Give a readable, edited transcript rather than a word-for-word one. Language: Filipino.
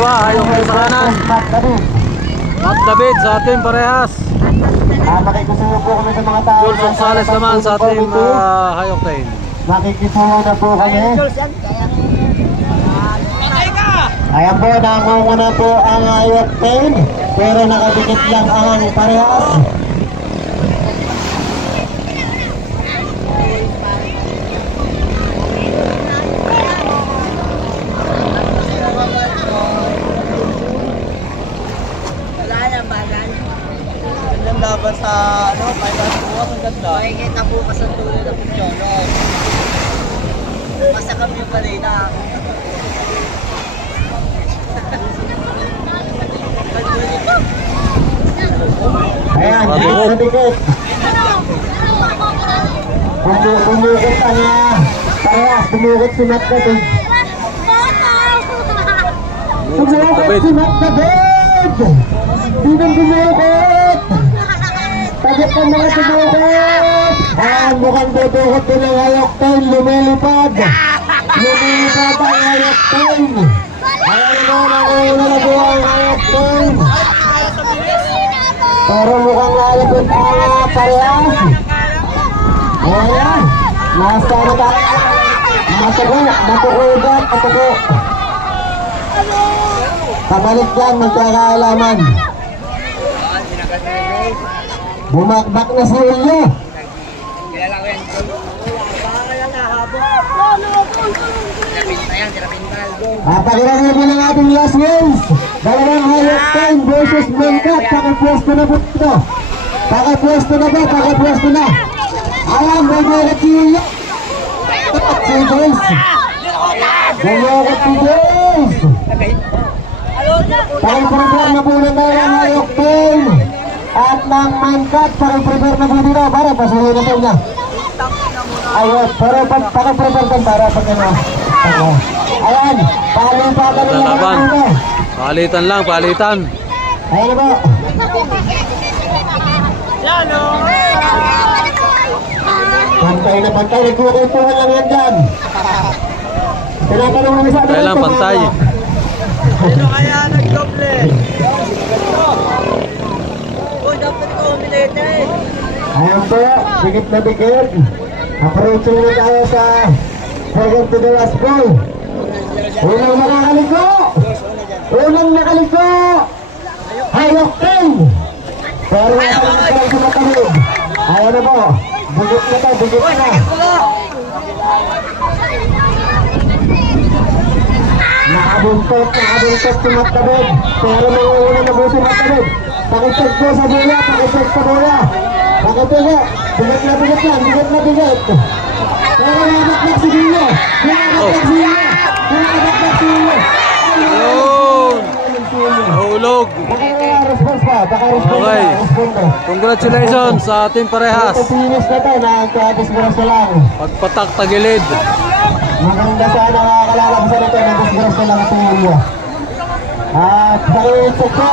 kaliwa, hayok tayo sa kanan. Matt David sa ating parehas. Makikisuyo po kami sa mga tao. Jules Gonzales naman sa ating hayok tayo. Makikisuyo na po kami. Ayan po, nakunguna po ang hayok tayo. Pero nakadikit lang ang parehas. Laban sa ano, pilot bukas ang ganda. Makikita po ka sa tuloy ng Pucholo. Basta kami yung kanina. Ayan, dikit. Bumukit pa niya. Parehas, bumukit si Matt David. Bumukit si Matt David. Sinong bumukit? Tagit ang mga sumukot! Mukhang dudukot din ang hayok tayo, lumilipad! Lumilipad ang hayok tayo! Ayan mo, nangunulago ang hayok tayo! Pero mukhang nalipid ang parehas! Ayan! Nasa na tayo! Matago, matukugat, matuko! Pabalik lang, magkakaalaman! Bumakbak na si Ulyo. Kilala ko yan. Baka lang nahabok. Pakilangin mo ng ating last race. Dalawang hayok time versus Mangkat. Pakapwesto na po ito. Pakapwesto na ba? Pakapwesto na. Alam, bumukot si Ulyo. Si James. Bumukot si James. Pakipag-prepare na po ng dalawang hayok time. At ng Mangkat, pakipag-prepare na po dito. Para pasuhin na po niya. Ayun, pero pakipag-prepare kan para pag ano. Ayan, palitan na laban. Palitan lang, palitan. Ayan na po. Pantay na pantay, nagkukuntuhan lang yan dyan. Tinatanong namin sa atin. Pantay lang, pantay. Sino kaya nag-doble? Uy, dapat ko Ayan po, dikit na dikit. Approaching na tayo sa second to the last ball. Unang nakakaliko! Unang nakaliko! Hayok time! Pero nakakaliko sa matalog. Ayan na po, dikit na tayo, dikit na. Nakabuntot si Matt David. Pero nanguuna na po si Matt David. Pakicheck po sa bola, pakicheck sa bola. Pakicheck, bigat na bigat yan, bigat na bigat. Pero nakabakbak si Dino. Nakabakbak si Dino. Nakabakbak si Dino. Yun! Nahulog. Baka-response pa, baka-response Okay. pa. Congratulations sa ating parehas. Finish na tayo, nagkadisgrasya lang. Pagpatak tagilid. Maganda sana nakakalabsan ito, nagkadisgrasya lang sa inyo. At pakicheck po,